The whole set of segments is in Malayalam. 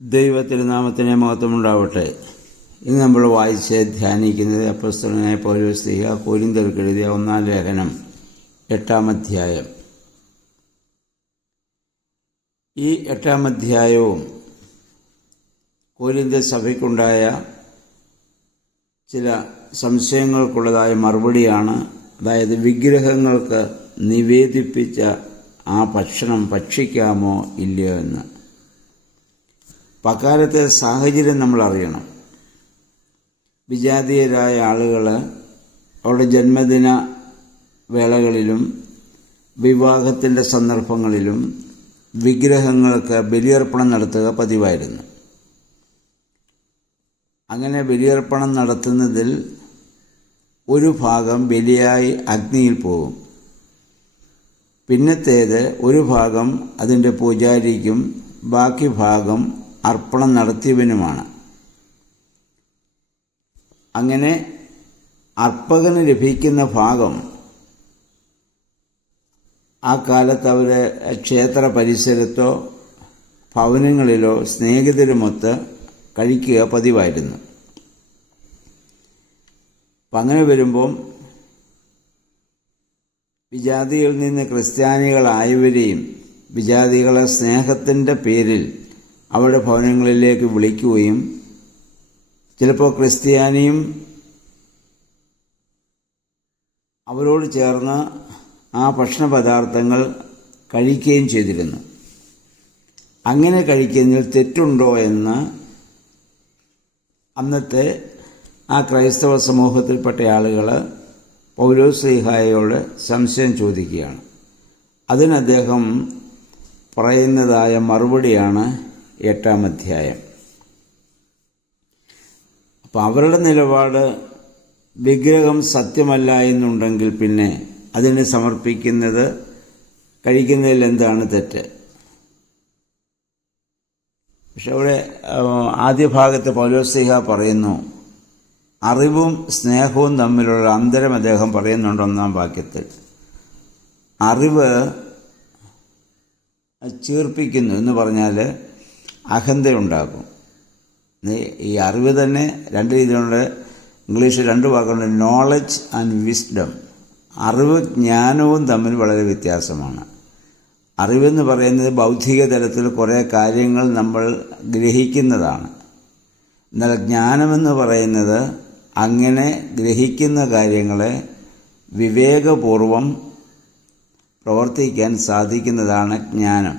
ദൈവത്തിരുനാമത്തിന് മഹത്വമുണ്ടാവട്ടെ. ഇന്ന് നമ്മൾ വായിച്ച് ധ്യാനിക്കുന്നത് അപ്പോസ്തലനായ പൗലോസ് കൊരിന്ത്യർക്ക് എഴുതിയ 1-ാം ലേഖനം 8-ാം അധ്യായം. ഈ 8-ാം അധ്യായവും കൊരിന്ത്യ സഭയ്ക്കുണ്ടായ ചില സംശയങ്ങൾക്കുള്ളതായ മറുപടിയാണ്. അതായത് വിഗ്രഹങ്ങൾക്ക് നിവേദിപ്പിച്ച ആ ഭക്ഷണം ഭക്ഷിക്കാമോ ഇല്ലയോ എന്ന്. അക്കാലത്തെ സാഹചര്യം നമ്മൾ അറിയണം. വിജാതീയരായ ആളുകൾ അവരുടെ ജന്മദിന വേളകളിലും വിവാഹത്തിൻ്റെ സന്ദർഭങ്ങളിലും വിഗ്രഹങ്ങൾക്ക് ബലിയർപ്പണം നടത്തുക പതിവായിരുന്നു. അങ്ങനെ ബലിയർപ്പണം നടത്തുന്നതിൽ ഒരു ഭാഗം ബലിയായി അഗ്നിയിൽ പോകും. പിന്നത്തേത് ഒരു ഭാഗം അതിൻ്റെ പൂജാരിക്കും ബാക്കി ഭാഗം അർപ്പണം നടത്തിയവനുമാണ്. അങ്ങനെ അർപ്പകന് ലഭിക്കുന്ന ഭാഗം ആ കാലത്ത് അവർ ക്ഷേത്ര പരിസരത്തോ ഭവനങ്ങളിലോ സ്നേഹിതരുമൊത്ത് കഴിക്കുക പതിവായിരുന്നു. അപ്പം അങ്ങനെ വരുമ്പം വിജാതികളിൽ നിന്ന് ക്രിസ്ത്യാനികളായവരെയും വിജാതികളെ സ്നേഹത്തിൻ്റെ പേരിൽ അവരുടെ ഭവനങ്ങളിലേക്ക് വിളിക്കുകയും ചിലപ്പോൾ ക്രിസ്ത്യാനിയും അവരോട് ചേർന്ന് ആ ഭക്ഷണ പദാർത്ഥങ്ങൾ കഴിക്കുകയും ചെയ്തിരുന്നു. അങ്ങനെ കഴിക്കുന്നതിൽ തെറ്റുണ്ടോ എന്ന് അന്നത്തെ ആ ക്രൈസ്തവ സമൂഹത്തിൽപ്പെട്ട ആളുകൾ പൗലോസ്ലീഹായോട് സംശയം ചോദിക്കുകയാണ്. അതിന് അദ്ദേഹം പറയുന്നതായ മറുപടിയാണ് 8-ാം അധ്യായം. അപ്പം അവരുടെ നിലപാട് വിഗ്രഹം സത്യമല്ല എന്നുണ്ടെങ്കിൽ പിന്നെ അതിനെ സമർപ്പിക്കുന്നത് കഴിക്കുന്നതിൽ എന്താണ് തെറ്റ്? പക്ഷെ അവിടെ ആദ്യ ഭാഗത്ത് പൗലോസ്ലീഹ പറയുന്നു, അറിവും സ്നേഹവും തമ്മിലുള്ള അന്തരം അദ്ദേഹം പറയുന്നുണ്ട് 1-ാം വാക്യത്തിൽ. അറിവ് ചീർപ്പിക്കുന്നു എന്ന് പറഞ്ഞാൽ അഹന്തയുണ്ടാക്കും. ഈ അറിവ് തന്നെ രണ്ട് രീതിയിലുണ്ട്. ഇംഗ്ലീഷിൽ 2 വാക്കുകളുണ്ട്, നോളജ് ആൻഡ് വിസ്ഡം. അറിവ് ജ്ഞാനവും തമ്മിൽ വളരെ വ്യത്യാസമാണ്. അറിവെന്ന് പറയുന്നത് ബൗദ്ധിക തലത്തിൽ കുറേ കാര്യങ്ങൾ നമ്മൾ ഗ്രഹിക്കുന്നതാണ്. എന്നാൽ ജ്ഞാനമെന്ന് പറയുന്നത് അങ്ങനെ ഗ്രഹിക്കുന്ന കാര്യങ്ങളെ വിവേകപൂർവം പ്രവർത്തിക്കാൻ സാധിക്കുന്നതാണ് ജ്ഞാനം.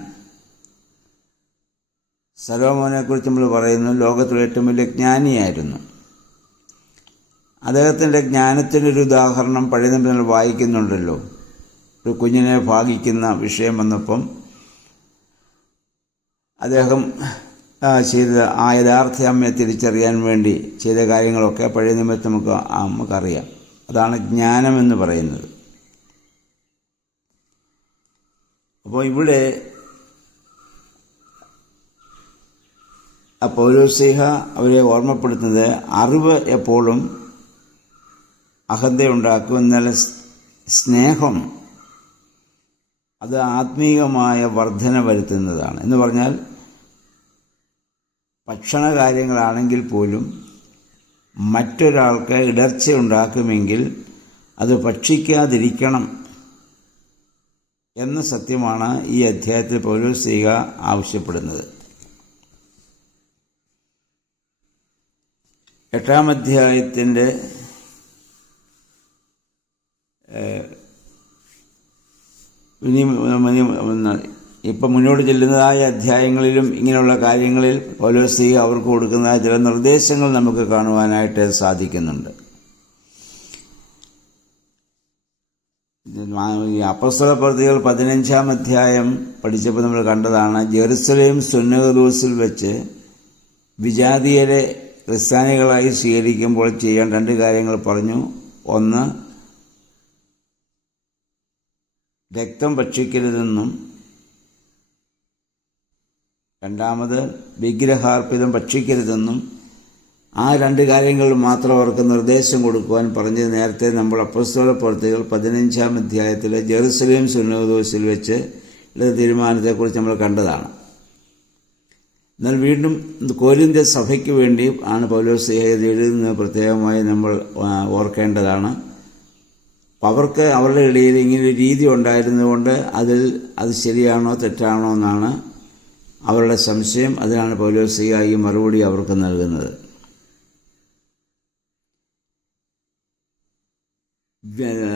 സലോമോനെക്കുറിച്ച് നമ്മൾ പറയുന്നു, ലോകത്തിലെ ഏറ്റവും വലിയ ജ്ഞാനിയായിരുന്നു. അദ്ദേഹത്തിൻ്റെ ജ്ഞാനത്തിനൊരു ഉദാഹരണം പഴയ നിയമത്തിൽ വായിക്കുന്നുണ്ടല്ലോ. ഒരു കുഞ്ഞിനെ ഭാഗിക്കുന്ന വിഷയം വന്നപ്പം അദ്ദേഹം ചെയ്ത ആ യഥാർത്ഥ്യമ്മയെ തിരിച്ചറിയാൻ വേണ്ടി ചെയ്ത കാര്യങ്ങളൊക്കെ പഴയ നിയമത്തിൽ നമുക്കറിയാം. അതാണ് ജ്ഞാനമെന്ന് പറയുന്നത്. അപ്പോൾ ഇവിടെ പൗലോസ്ലീഹ അവരെ ഓർമ്മപ്പെടുത്തുന്നത് അറിവ് എപ്പോഴും അഹന്തയുണ്ടാക്കും. എന്നാൽ സ്നേഹം അത് ആത്മീയമായ വർധന വരുത്തുന്നതാണ്. എന്ന് പറഞ്ഞാൽ ഭക്ഷണ കാര്യങ്ങളാണെങ്കിൽ പോലും മറ്റൊരാൾക്ക് ഇടർച്ച ഉണ്ടാക്കുമെങ്കിൽ അത് ഭക്ഷിക്കാതിരിക്കണം എന്ന സത്യമാണ് ഈ അധ്യായത്തിൽ പൗലോസ്ലീഹ ആവശ്യപ്പെടുന്നത്. 8-ാം അധ്യായത്തിൻ്റെ ഇപ്പം മുന്നോട്ട് ചെല്ലുന്നതായ അധ്യായങ്ങളിലും ഇങ്ങനെയുള്ള കാര്യങ്ങളിൽ പൗലോസ്ലീഹ അവർക്ക് കൊടുക്കുന്നതായ ചില നിർദ്ദേശങ്ങൾ നമുക്ക് കാണുവാനായിട്ട് സാധിക്കുന്നുണ്ട്. അപ്പോസ്തലപ്രവൃത്തികൾ 15-ാം അധ്യായം പഠിച്ചപ്പോൾ നമ്മൾ കണ്ടതാണ്, ജെറുസലേം സുന്നകദോസിൽ വെച്ച് വിജാതീയരെ ക്രിസ്ത്യാനികളായി സ്വീകരിക്കുമ്പോൾ ചെയ്യാൻ 2 കാര്യങ്ങൾ പറഞ്ഞു. ഒന്ന്, രക്തം ഭക്ഷിക്കരുതെന്നും, രണ്ടാമത് വിഗ്രഹാർപ്പിതം ഭക്ഷിക്കരുതെന്നും. ആ 2 കാര്യങ്ങൾ മാത്രം അവർക്ക് നിർദ്ദേശം കൊടുക്കുവാൻ പറഞ്ഞത് നേരത്തെ നമ്മൾ അപ്പോസ്തലപ്രവൃത്തികൾ 15-ാം അധ്യായത്തിൽ ജെറുസലേം സുന്നകദോസിൽ വെച്ച് തീരുമാനത്തെക്കുറിച്ച് നമ്മൾ കണ്ടതാണ്. എന്നാൽ വീണ്ടും കൊരിന്ത്യർ സഭയ്ക്ക് വേണ്ടി ആണ് പൗലോസ് എഴുതുന്നത് പ്രത്യേകമായി നമ്മൾ ഓർക്കേണ്ടതാണ്. അവർക്ക് അവരുടെ ഇടയിൽ ഇങ്ങനൊരു രീതി ഉണ്ടായിരുന്നുകൊണ്ട് അത് ശരിയാണോ തെറ്റാണോ എന്നാണ് അവരുടെ സംശയം. അതിനാണ് പൗലോസ് ഈ മറുപടി അവർക്ക് നൽകുന്നത്.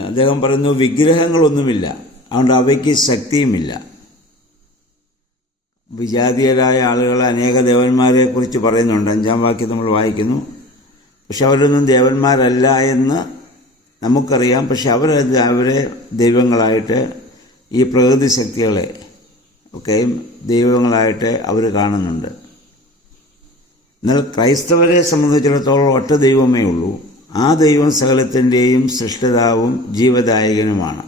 അദ്ദേഹം പറയുന്നു, വിഗ്രഹങ്ങളൊന്നുമില്ല, അതുകൊണ്ട് അവയ്ക്ക് ശക്തിയുമില്ല. വിജാതീയരായ ആളുകൾ അനേക ദേവന്മാരെ കുറിച്ച് പറയുന്നുണ്ട്. 5-ാം വാക്യം നമ്മൾ വായിക്കുന്നു. പക്ഷെ അവരൊന്നും ദേവന്മാരല്ല എന്ന് നമുക്കറിയാം. പക്ഷെ അവരെ ദൈവങ്ങളായിട്ട് ഈ പ്രകൃതി ശക്തികളെ ഒക്കെയും ദൈവങ്ങളായിട്ട് അവർ കാണുന്നുണ്ട്. എന്നാൽ ക്രൈസ്തവരെ സംബന്ധിച്ചിടത്തോളം ഒറ്റ ദൈവമേ ഉള്ളൂ. ആ ദൈവം സകലത്തിൻ്റെയും സൃഷ്ടിതാവും ജീവദായകനുമാണ്.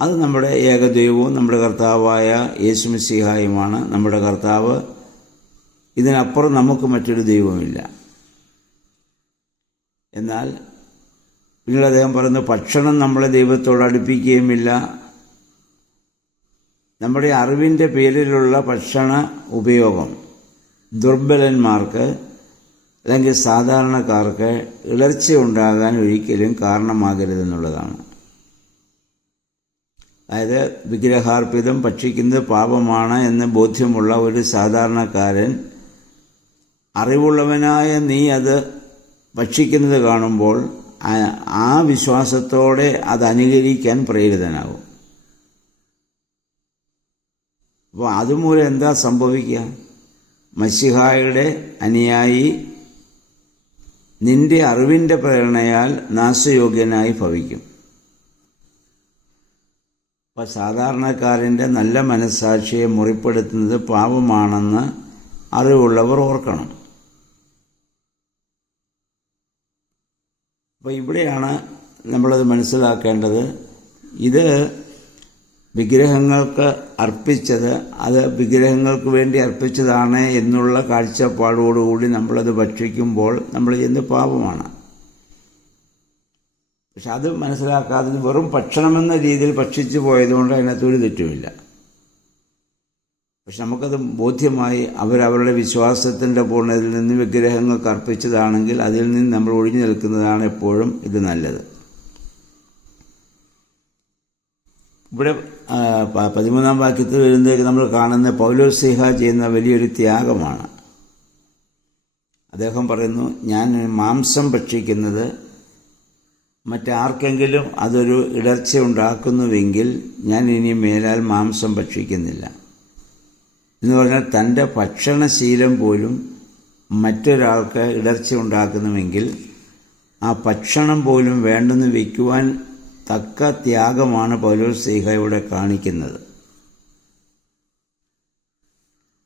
അത് നമ്മുടെ ഏകദൈവവും നമ്മുടെ കർത്താവായ യേശുമിശിഹായുമാണ്. നമ്മുടെ കർത്താവ്. ഇതിനപ്പുറം നമുക്ക് മറ്റൊരു ദൈവമില്ല. എന്നാൽ പിന്നീട് അദ്ദേഹം പറയുന്നു, ഭക്ഷണം നമ്മളെ ദൈവത്തോട് അടുപ്പിക്കുകയുമില്ല. നമ്മുടെ അറിവിൻ്റെ പേരിലുള്ള ഭക്ഷണ ഉപയോഗം ദുർബലന്മാർക്ക് അല്ലെങ്കിൽ സാധാരണക്കാർക്ക് ഇളർച്ച ഉണ്ടാകാൻ ഒരിക്കലും കാരണമാകരുതെന്നുള്ളതാണ്. അതായത് വിഗ്രഹാർപ്പിതം ഭക്ഷിക്കുന്നത് പാപമാണ് എന്ന് ബോധ്യമുള്ള ഒരു സാധാരണക്കാരൻ അറിവുള്ളവനായ നീ അത് ഭക്ഷിക്കുന്നത് കാണുമ്പോൾ ആ വിശ്വാസത്തോടെ അത് അനുകരിക്കാൻ പ്രേരിതനാകും. അപ്പോൾ അതുമൂലം എന്താ സംഭവിക്കുക? മശിഹായുടെ അനുയായി നിന്റെ അറിവിൻ്റെ പ്രേരണയാൽ നാശയോഗ്യനായി ഭവിക്കും. അപ്പോൾ സാധാരണക്കാരൻ്റെ നല്ല മനസ്സാക്ഷിയെ മുറിപ്പെടുത്തുന്നത് പാപമാണെന്ന് അറിവുള്ളവർ ഓർക്കണം. അപ്പോൾ ഇവിടെയാണ് നമ്മളത് മനസ്സിലാക്കേണ്ടത്. ഇത് വിഗ്രഹങ്ങൾക്ക് അർപ്പിച്ചത് അത് വിഗ്രഹങ്ങൾക്ക് വേണ്ടി അർപ്പിച്ചതാണ് എന്നുള്ള കാഴ്ചപ്പാടോടുകൂടി നമ്മളത് ഭക്ഷിക്കുമ്പോൾ നമ്മൾ ചെയ്യുന്ന പാപമാണ്. പക്ഷെ അത് മനസ്സിലാക്കാതെ വെറും ഭക്ഷണമെന്ന രീതിയിൽ ഭക്ഷിച്ചു പോയതുകൊണ്ട് അതിനകത്തൊരു തെറ്റുമില്ല. പക്ഷെ നമുക്കത് ബോധ്യമായി അവരവരുടെ വിശ്വാസത്തിൻ്റെ പൂർണ്ണതയിൽ നിന്ന് വിഗ്രഹങ്ങൾക്ക് അർപ്പിച്ചതാണെങ്കിൽ അതിൽ നിന്ന് നമ്മൾ ഒഴിഞ്ഞു നിൽക്കുന്നതാണ് എപ്പോഴും ഇത് നല്ലത്. ഇവിടെ 13-ാം വാക്യത്തിൽ വരുന്നതൊക്കെ നമ്മൾ കാണുന്ന പൗലോസ്ലീഹ ചെയ്യുന്ന വലിയൊരു ത്യാഗമാണ്. അദ്ദേഹം പറയുന്നു, ഞാൻ മാംസം ഭക്ഷിക്കുന്നത് മറ്റാർക്കെങ്കിലും അതൊരു ഇടർച്ച ഉണ്ടാക്കുന്നുവെങ്കിൽ ഞാൻ ഇനി മേലാൽ മാംസം ഭക്ഷിക്കുന്നില്ല എന്ന് പറഞ്ഞാൽ തൻ്റെ ഭക്ഷണശീലം പോലും മറ്റൊരാൾക്ക് ഇടർച്ച ഉണ്ടാക്കുന്നുവെങ്കിൽ ആ ഭക്ഷണം പോലും വേണ്ടെന്ന് വയ്ക്കുവാൻ തക്ക ത്യാഗമാണ് പൗലോസ്ലീഹ ഇവിടെ കാണിക്കുന്നത്.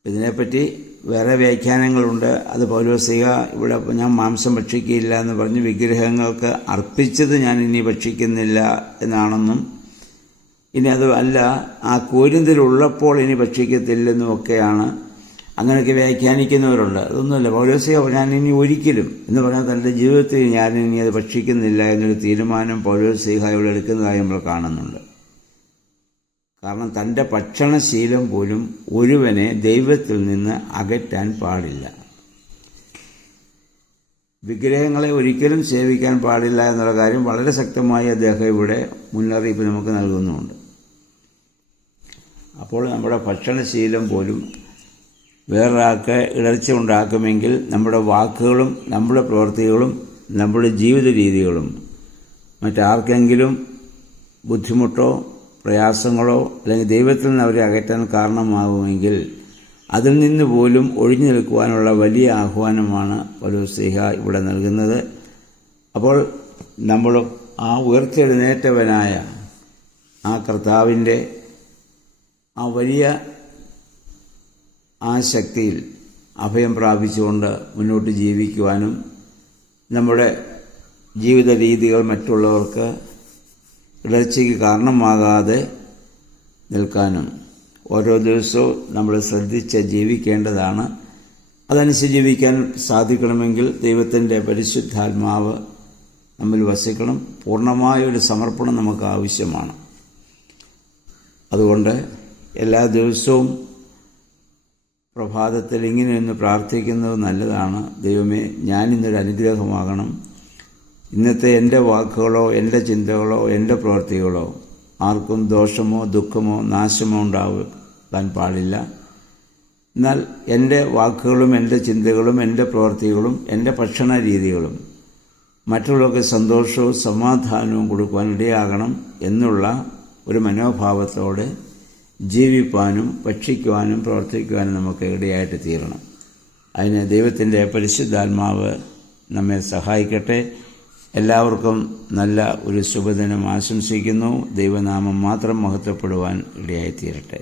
ഇതിനെപ്പറ്റി വേറെ വ്യാഖ്യാനങ്ങളുണ്ട്. അത് പൗലോസ്ലീഹ ഇവിടെ ഞാൻ മാംസം ഭക്ഷിക്കുകയില്ല എന്ന് പറഞ്ഞ് വിഗ്രഹങ്ങൾക്ക് അർപ്പിച്ചത് ഞാൻ ഇനി ഭക്ഷിക്കുന്നില്ല എന്നാണെന്നും, ഇനി അത് അല്ല ആ കോരിന്തിലുള്ളപ്പോൾ ഇനി ഭക്ഷിക്കത്തില്ലെന്നുമൊക്കെയാണ് അങ്ങനെയൊക്കെ വ്യാഖ്യാനിക്കുന്നവരുണ്ട്. അതൊന്നുമല്ല. പൗലോസ്ലീഹ ഞാൻ ഇനി ഒരിക്കലും എന്ന് പറഞ്ഞാൽ തൻ്റെ ജീവിതത്തിൽ ഞാൻ ഇനി അത് ഭക്ഷിക്കുന്നില്ല എന്നൊരു തീരുമാനം പൗലോസ്ലീഹ ഇവിടെ എടുക്കുന്നതായി നമ്മൾ കാണുന്നുണ്ട്. കാരണം തൻ്റെ ഭക്ഷണശീലം പോലും ഒരുവനെ ദൈവത്തിൽ നിന്ന് അകറ്റാൻ പാടില്ല. വിഗ്രഹങ്ങളെ ഒരിക്കലും സേവിക്കാൻ പാടില്ല എന്നുള്ള കാര്യം വളരെ ശക്തമായി അദ്ദേഹം ഇവിടെ മുന്നറിയിപ്പ് നമുക്ക് നൽകുന്നുമുണ്ട്. അപ്പോൾ നമ്മുടെ ഭക്ഷണശീലം പോലും വേറൊരാൾക്ക് ഇടർച്ച ഉണ്ടാക്കുമെങ്കിൽ നമ്മുടെ വാക്കുകളും നമ്മുടെ പ്രവൃത്തികളും നമ്മുടെ ജീവിത രീതികളും മറ്റാർക്കെങ്കിലും ബുദ്ധിമുട്ടോ പ്രയാസങ്ങളോ അല്ലെങ്കിൽ ദൈവത്തിൽ നിന്ന് അവരെ അകറ്റാൻ കാരണമാകുമെങ്കിൽ അതിൽ നിന്ന് പോലും ഒഴിഞ്ഞു നിൽക്കുവാനുള്ള വലിയ ആഹ്വാനമാണ് പൗലോസ്ലീഹ ഇവിടെ നൽകുന്നത്. അപ്പോൾ നമ്മൾ ആ ഉയർത്തെഴുന്നേറ്റവനായ ആ കർത്താവിൻ്റെ ആ വലിയ ആ ശക്തിയിൽ അഭയം പ്രാപിച്ചുകൊണ്ട് മുന്നോട്ട് ജീവിക്കുവാനും നമ്മുടെ ജീവിത രീതികൾ മറ്റുള്ളവർക്ക് ഇടർച്ചയ്ക്ക് കാരണമാകാതെ നിൽക്കാനും ഓരോ ദിവസവും നമ്മൾ ശ്രദ്ധിച്ച് ജീവിക്കേണ്ടതാണ്. അതനുസരിച്ച് ജീവിക്കാൻ സാധിക്കണമെങ്കിൽ ദൈവത്തിൻ്റെ പരിശുദ്ധാത്മാവ് നമ്മിൽ വസിക്കണം. പൂർണ്ണമായൊരു സമർപ്പണം നമുക്ക് ആവശ്യമാണ്. അതുകൊണ്ട് എല്ലാ ദിവസവും പ്രഭാതത്തിൽ ഇങ്ങനെയൊന്ന് പ്രാർത്ഥിക്കുന്നത് നല്ലതാണ്. ദൈവമേ, ഞാനിന്നൊരു അനുഗ്രഹമാകണം. ഇന്നത്തെ എൻ്റെ വാക്കുകളോ എൻ്റെ ചിന്തകളോ എൻ്റെ പ്രവൃത്തികളോ ആർക്കും ദോഷമോ ദുഃഖമോ നാശമോ ഉണ്ടാകാൻ പാടില്ല. എന്നാൽ എൻ്റെ വാക്കുകളും എൻ്റെ ചിന്തകളും എൻ്റെ പ്രവൃത്തികളും എൻ്റെ ഭക്ഷണ രീതികളും മറ്റുള്ളവർക്ക് സന്തോഷവും സമാധാനവും കൊടുക്കുവാൻ ഇടയാകണം എന്നുള്ള ഒരു മനോഭാവത്തോടെ ജീവിപ്പാനും ഭക്ഷിക്കുവാനും പ്രവർത്തിക്കുവാനും നമുക്ക് ഇടയായിട്ട് തീരണം. അതിന് ദൈവത്തിൻ്റെ പരിശുദ്ധാത്മാവ് നമ്മെ സഹായിക്കട്ടെ. എല്ലാവർക്കും നല്ല ഒരു ശുഭദിനം ആശംസിക്കുന്നു. ദൈവനാമം മാത്രം മഹത്വപ്പെടുവാൻ ഇടയായിത്തീരട്ടെ.